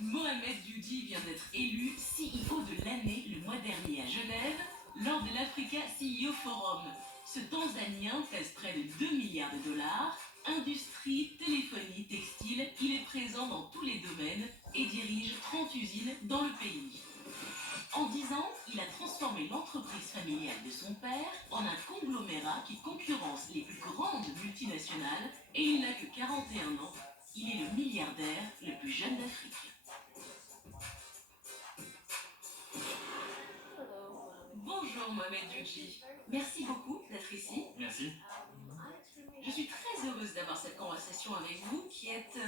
Mohamed Youdi vient d'être élu CEO de l'année le mois dernier à Genève lors de l'Africa CEO Forum. Ce Tanzanien pèse près de 2 milliards de dollars. Industrie, téléphonie, textile, il est présent dans tous les domaines et dirige 30 usines dans le pays. En 10 ans, il a transformé l'entreprise familiale de son père en un conglomérat qui concurrence les plus grandes multinationales et il n'a que 41 ans. Il est le milliardaire le plus jeune d'Afrique. Bonjour Mohamed Youdi. Merci beaucoup d'être ici. Merci. Je suis très heureuse d'avoir cette conversation avec vous qui êtes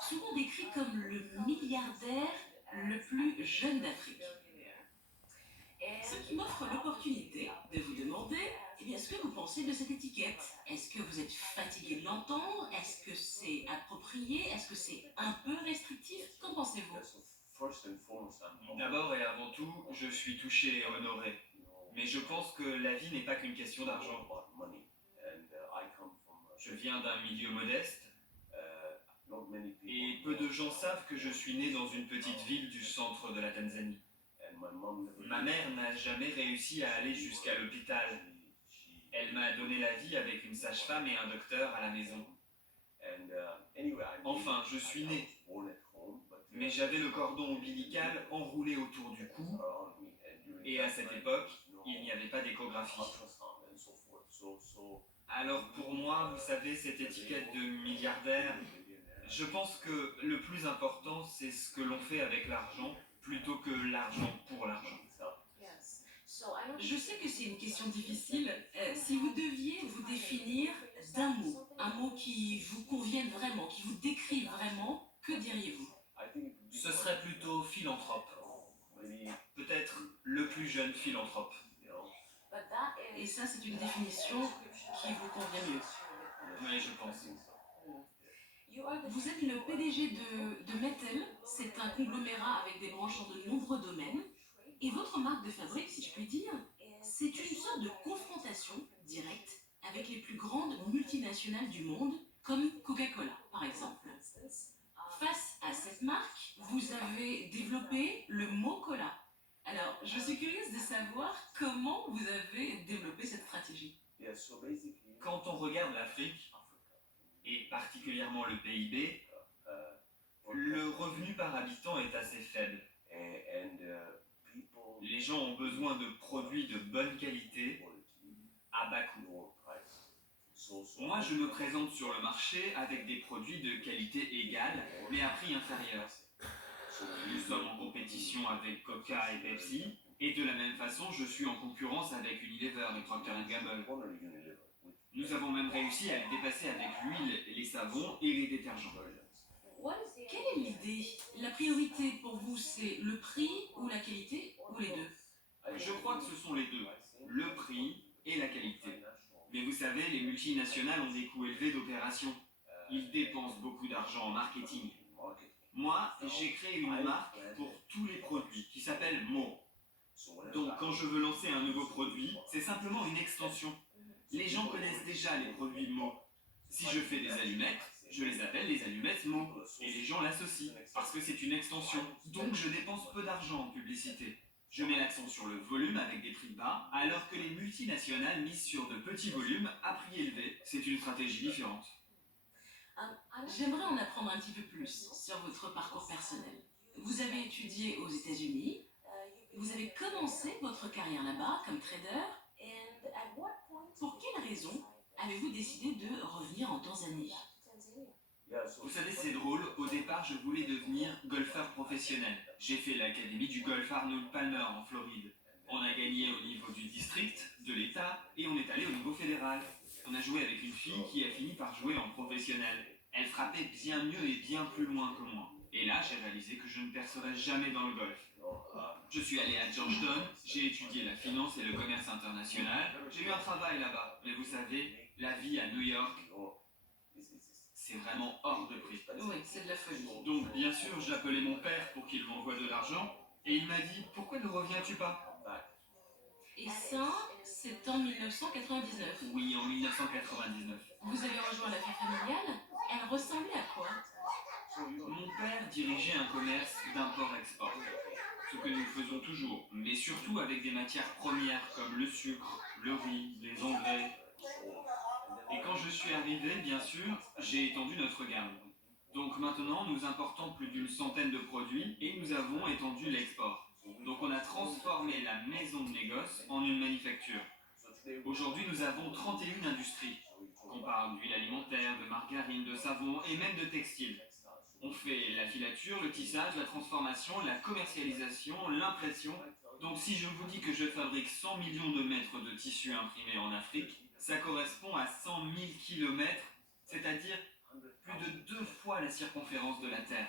souvent décrit comme le milliardaire le plus jeune d'Afrique. Ce qui m'offre l'opportunité de vous demander ce que vous pensez de cette étiquette. Est-ce que vous êtes fatigué de l'entendre? Est-ce que c'est approprié? Est-ce que c'est un peu restrictif? Qu'en pensez-vous? D'abord et avant tout, je suis touché et honoré. Mais je pense que la vie n'est pas qu'une question d'argent. Je viens d'un milieu modeste et peu de gens savent que je suis né dans une petite ville du centre de la Tanzanie. Ma mère n'a jamais réussi à aller jusqu'à l'hôpital. Elle m'a donné la vie avec une sage-femme et un docteur à la maison. Enfin, je suis né, mais j'avais le cordon ombilical enroulé autour du cou, et à cette époque, il n'y avait pas d'échographie. Alors pour moi, vous savez, cette étiquette de milliardaire, je pense que le plus important, c'est ce que l'on fait avec l'argent, plutôt que l'argent pour l'argent. Je sais que c'est une question difficile. Si vous deviez vous définir d'un mot, un mot qui vous convienne vraiment, qui vous décrit vraiment, que diriez-vous? Ce serait plutôt philanthrope. Peut-être le plus jeune philanthrope. Et ça, c'est une définition qui vous convient mieux. Oui, je pense. Vous êtes le PDG de Mattel. C'est un conglomérat avec des branches dans de nombreux domaines. Et votre marque de fabrique, si je puis dire, c'est une sorte de confrontation directe avec les plus grandes multinationales du monde, comme Coca-Cola, par exemple. Face à cette marque, vous avez développé le mot cola. Alors, je suis curieuse de savoir comment vous avez développé cette stratégie. Quand on regarde l'Afrique, et particulièrement le PIB, le revenu par habitant est assez faible. Les gens ont besoin de produits de bonne qualité à bas coût. Moi, je me présente sur le marché avec des produits de qualité égale, mais à prix inférieur. Nous sommes en compétition avec Coca et Pepsi, et de la même façon, je suis en concurrence avec Unilever et Procter & Gamble. Nous avons même réussi à les dépasser avec l'huile, les savons et les détergents. Quelle est l'idée? La priorité pour vous, c'est le prix ou la qualité, ou les deux? Je crois que ce sont les deux, le prix et la qualité. Mais vous savez, les multinationales ont des coûts élevés d'opération. Ils dépensent beaucoup d'argent en marketing. Moi, j'ai créé une marque pour tous les produits qui s'appelle Mo. Donc quand je veux lancer un nouveau produit, c'est simplement une extension. Les gens connaissent déjà les produits Mo. Si je fais des allumettes, je les appelle les allumettes Mo. Et les gens l'associent, parce que c'est une extension. Donc je dépense peu d'argent en publicité. Je mets l'accent sur le volume avec des prix bas, alors que les multinationales misent sur de petits volumes à prix élevé. C'est une stratégie différente. J'aimerais en apprendre un petit peu plus sur votre parcours personnel. Vous avez étudié aux États-Unis, vous avez commencé votre carrière là-bas comme trader. Pour quelle raison avez-vous décidé de revenir en Tanzanie? Vous savez, c'est drôle, au départ je voulais devenir golfeur professionnel. J'ai fait l'académie du golf Arnold Palmer en Floride. On a gagné au niveau du district, de l'État, et on est allé au niveau fédéral. On a joué avec une fille qui a fini par jouer en professionnel. Elle frappait bien mieux et bien plus loin que moi. Et là, j'ai réalisé que je ne percerais jamais dans le golf. Je suis allé à Georgetown, j'ai étudié la finance et le commerce international. J'ai eu un travail là-bas. Mais vous savez, la vie à New York, c'est vraiment hors de prix. Oui, c'est de la folie. Donc, bien sûr, j'ai appelé mon père pour qu'il m'envoie de l'argent. Et il m'a dit, pourquoi ne reviens-tu pas? Et ça, c'est en 1999. Oui, en 1999. Vous avez rejoint la vie familiale? Elle ressemblait à quoi? Mon père dirigeait un commerce d'import-export, ce que nous faisons toujours, mais surtout avec des matières premières comme le sucre, le riz, les engrais. Et quand je suis arrivé, bien sûr, j'ai étendu notre gamme. Donc maintenant, nous importons plus d'une centaine de produits et nous avons étendu l'export. Donc on a transformé la maison de négoce en une manufacture. Aujourd'hui, nous avons 31 industries. On parle d'huile alimentaire, de margarine, de savon et même de textile. On fait la filature, le tissage, la transformation, la commercialisation, l'impression. Donc si je vous dis que je fabrique 100 millions de mètres de tissu imprimé en Afrique, ça correspond à 100 000 kilomètres, c'est-à-dire plus de 2 fois la circonférence de la Terre.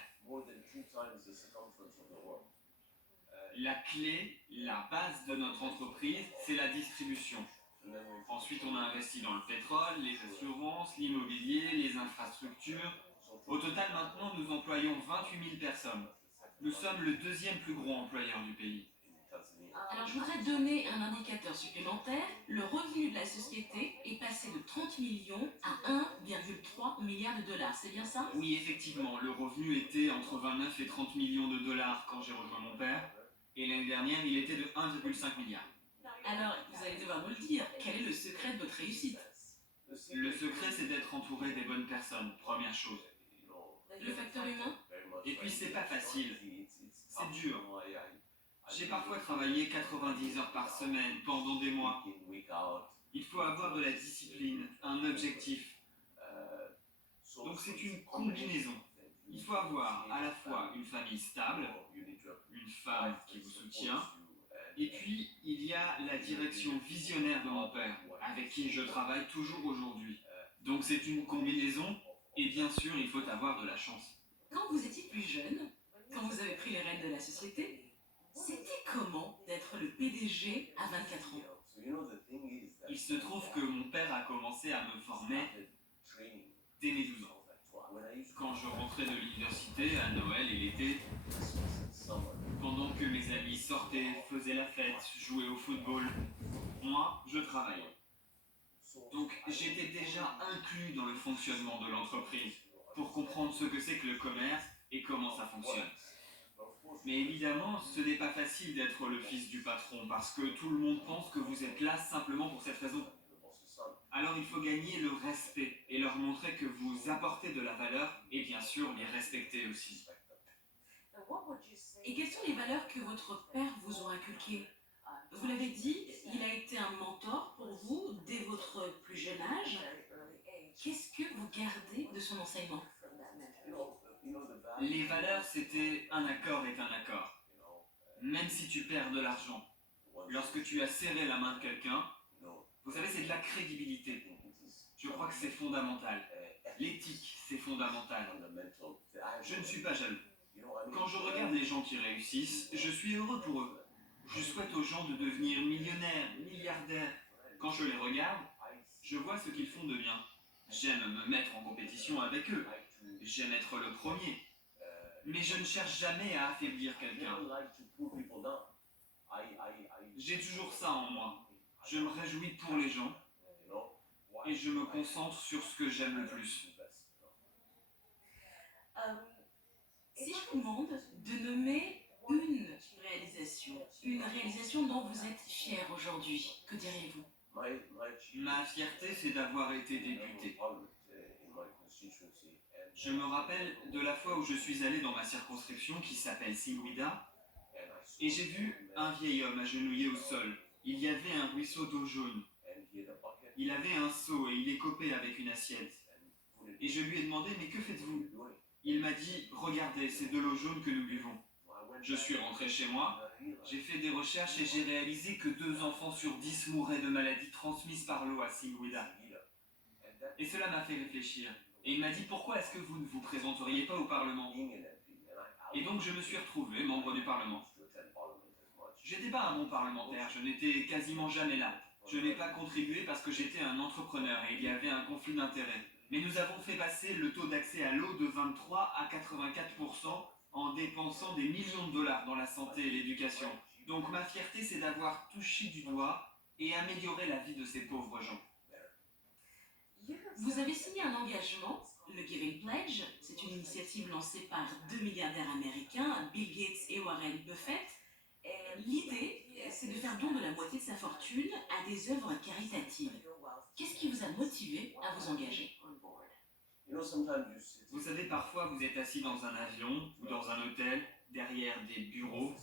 La clé, la base de notre entreprise, c'est la distribution. Ensuite, on a investi dans le pétrole, les assurances, l'immobilier, les infrastructures. Au total, maintenant, nous employons 28 000 personnes. Nous sommes le deuxième plus gros employeur du pays. Alors je voudrais donner un indicateur supplémentaire. Le revenu de la société est passé de 30 millions à 1,3 milliard de dollars. C'est bien ça? Oui, effectivement, le revenu était entre 29 et 30 millions de dollars quand j'ai rejoint mon père. Et l'année dernière, il était de 1,5 milliard. Alors vous allez devoir me le dire. Quel est le secret de votre réussite? Le secret, c'est d'être entouré des bonnes personnes, première chose. Le facteur humain? Et puis, c'est pas facile. C'est dur. J'ai parfois travaillé 90 heures par semaine pendant des mois. Il faut avoir de la discipline, un objectif. Donc c'est une combinaison. Il faut avoir à la fois une famille stable, une femme qui vous soutient, et puis il y a la direction visionnaire de mon père, avec qui je travaille toujours aujourd'hui. Donc c'est une combinaison, et bien sûr il faut avoir de la chance. Quand vous étiez plus jeune, quand vous avez pris les rênes de la société, c'était comment d'être le PDG à 24 ans? Il se trouve que mon père a commencé à me former dès mes 12 ans. Quand je rentrais de l'université à Noël et l'été, pendant que mes amis sortaient, faisaient la fête, jouaient au football, moi, je travaillais. Donc j'étais déjà inclus dans le fonctionnement de l'entreprise pour comprendre ce que c'est que le commerce et comment ça fonctionne. Mais évidemment, ce n'est pas facile d'être le fils du patron parce que tout le monde pense que vous êtes là simplement pour cette raison. Alors il faut gagner le respect et leur montrer que vous apportez de la valeur et bien sûr les respecter aussi. Et quelles sont les valeurs que votre père vous a inculquées? Vous l'avez dit, il a été un mentor pour vous dès votre plus jeune âge. Qu'est-ce que vous gardez de son enseignement? Les valeurs, c'était un accord est un accord. Même si tu perds de l'argent, lorsque tu as serré la main de quelqu'un, vous savez, c'est de la crédibilité. Je crois que c'est fondamental. L'éthique, c'est fondamental. Je ne suis pas jaloux. Quand je regarde les gens qui réussissent, je suis heureux pour eux. Je souhaite aux gens de devenir millionnaires, milliardaires. Quand je les regarde, je vois ce qu'ils font de bien. J'aime me mettre en compétition avec eux. J'aime être le premier. Mais je ne cherche jamais à affaiblir quelqu'un. J'ai toujours ça en moi. Je me réjouis pour les gens et je me concentre sur ce que j'aime le plus. Si je vous demande de nommer une réalisation dont vous êtes fier aujourd'hui, que diriez-vous? Ma fierté, c'est d'avoir été député. Je me rappelle de la fois où je suis allé dans ma circonscription qui s'appelle Singwida et j'ai vu un vieil homme agenouillé au sol. Il y avait un ruisseau d'eau jaune. Il avait un seau et il écopait avec une assiette. Et je lui ai demandé, mais que faites-vous? Il m'a dit, regardez, c'est de l'eau jaune que nous buvons. Je suis rentré chez moi, j'ai fait des recherches et j'ai réalisé que 2 enfants sur 10 mouraient de maladies transmises par l'eau à Singwida. Et cela m'a fait réfléchir. Et il m'a dit, pourquoi est-ce que vous ne vous présenteriez pas au Parlement? Et donc je me suis retrouvé membre du Parlement. J'étais pas un bon parlementaire, je n'étais quasiment jamais là. Je n'ai pas contribué parce que j'étais un entrepreneur et il y avait un conflit d'intérêts. Mais nous avons fait passer le taux d'accès à l'eau de 23 à 84% en dépensant des millions de dollars dans la santé et l'éducation. Donc ma fierté, c'est d'avoir touché du doigt et amélioré la vie de ces pauvres gens. Vous avez signé un engagement Le Giving Pledge, c'est une initiative lancée par deux milliardaires américains, Bill Gates et Warren Buffett. L'idée, c'est de faire don de la moitié de sa fortune à des œuvres caritatives. Qu'est-ce qui vous a motivé à vous engager? Vous savez, parfois vous êtes assis dans un avion ou dans un hôtel, derrière des bureaux,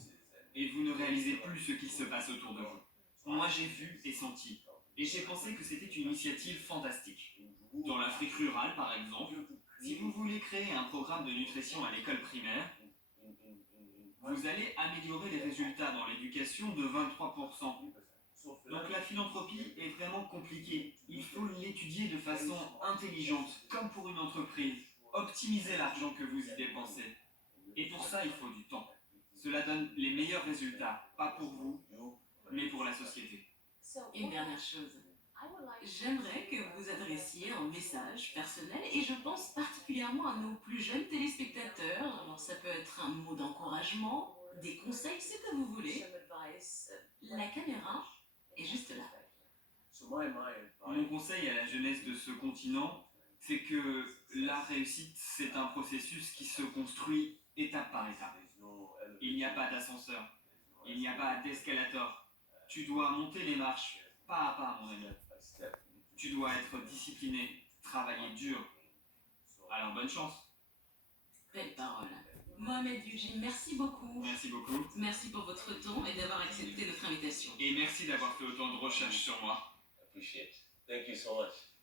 et vous ne réalisez plus ce qu'il se passe autour de vous. Moi j'ai vu et senti, et j'ai pensé que c'était une initiative fantastique. Dans l'Afrique rurale par exemple, si vous voulez créer un programme de nutrition à l'école primaire, vous allez améliorer les résultats dans l'éducation de 23%. Donc la philanthropie est vraiment compliquée. Il faut l'étudier de façon intelligente, comme pour une entreprise. Optimiser l'argent que vous y dépensez. Et pour ça, il faut du temps. Cela donne les meilleurs résultats, pas pour vous, mais pour la société. Une dernière chose. J'aimerais que vous adressiez un message personnel et je pense particulièrement à nos plus jeunes téléspectateurs. Alors ça peut être un mot d'encouragement, des conseils, ce que vous voulez. La caméra est juste là. Mon conseil à la jeunesse de ce continent, c'est que la réussite, c'est un processus qui se construit étape par étape. Il n'y a pas d'ascenseur, il n'y a pas d'escalator. Tu dois monter les marches, pas à pas, mon ami. Tu dois être discipliné, travailler dur. Alors bonne chance. Belle parole. Mohamed Eugene, merci beaucoup. Merci beaucoup. Merci pour votre temps et d'avoir accepté notre invitation. Et merci d'avoir fait autant de recherches sur moi. Appreciate it. Thank you so much.